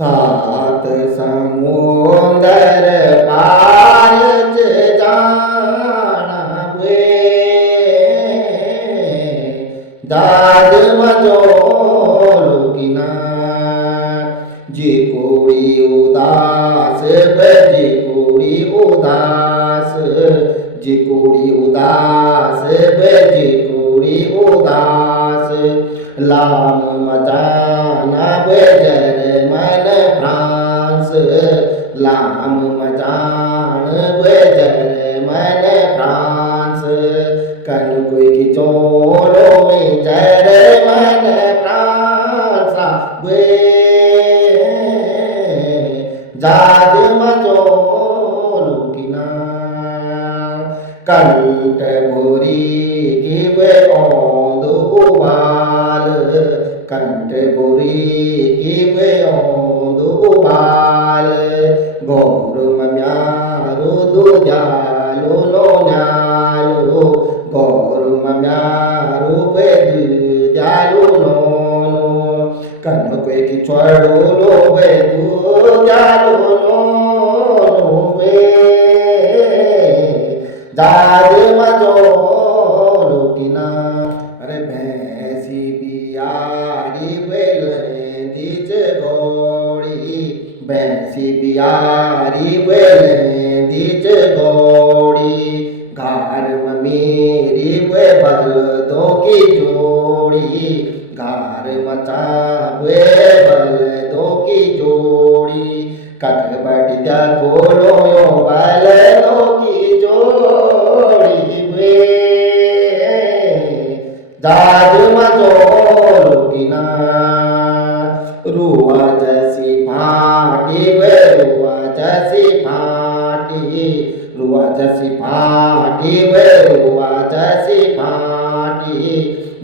सात समुंदर पार च जाना वे दाद मजोलुकिना जी कोड़ी उदास बजी कोड़ी उदास जी कोड़ी उदास बजी कोड़ी उदास लाम मजाना बजर मन फ्रांस लाम मजान बजर मन फ्रांस कन कोई की चोलो में जर मन फ्रांस वे जाद मजोलुकिना कंठ भूरी गिब ओंद उबाल कंठ भूरी गिब ओंद उबाल गौरम म्यारो दुजालो नो न्यालो गौरम म्यारो दुजालो नो कन कोई की छोड़ो लो दुजालो नो वे दाद मजोलुकिना अरे भैंसी बियारी बेलेंदीच घोड़ी भैंसी बियारी बेलेंदीच घोड़ी घर में मेरी वे बलदों की जोड़ी घर मचा वे बलदों की जोड़ी कख बढ़ जा गोलो बलदों की जोड़ी वे दाद मजोलुकिना रुआ जैसी फाटी वे रुआ जैसी फाटी रुआ जैसी फाटी वे रुआ जैसी फाटी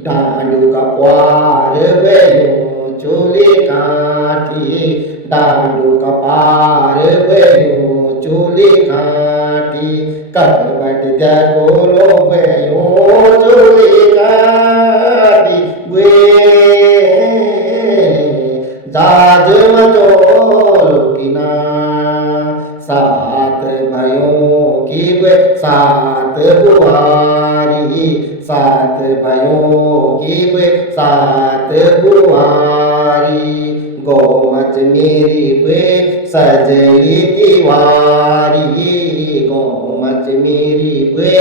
डांडू का प्यार वे चूली काटी डांडू का पार वे चूली काटी कट बट जगोलो वे चूली काटी वे दाद मजोलुकिना सात भाइयों की वे सात बुआरी सात भाइयों की वे सात बुआरी गौमच मेरी वे सजली तिवारी गौमच मेरी वे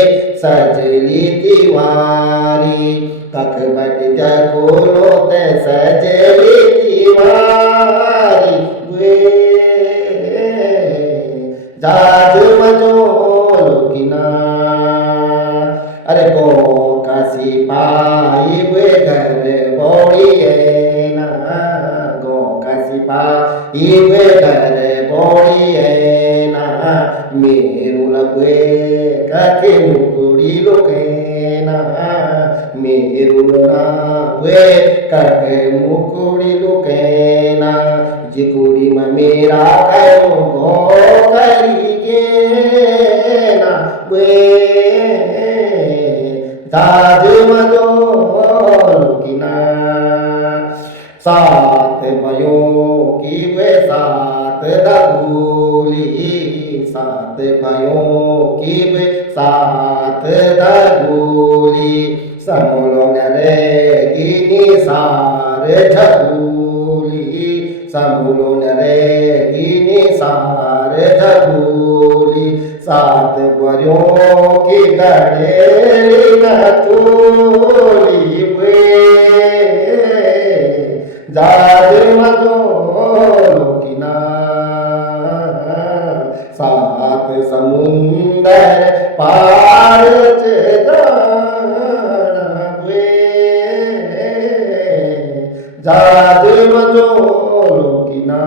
सजली तिवारी कख बट जगोलो ते सजली तिवारी वे दाद मजोलुकिना अरे गो का सिपाही वे घर बौड़ी है ना गो का सिपाही वे घर बौड़ी है ना मेरू लगे कके मुकुड़ी लोके ना मेरू ना वे कके मुकुड़ी लोके ना जिकुड़ी में मेरा करो गो करी के ना वे दाद मजोलुकिना सात भाइयों की वे सात दगुली सात भाइयों की वे सात दगुली समोलो नरे गिनी सार झगुली समोलो नरे गिनी सार झगुली सात बरियों की गड़ेली नतुली वे दाद मजोलुकिना सात समुंदर पार च जाना वे दाद मजोलुकिना।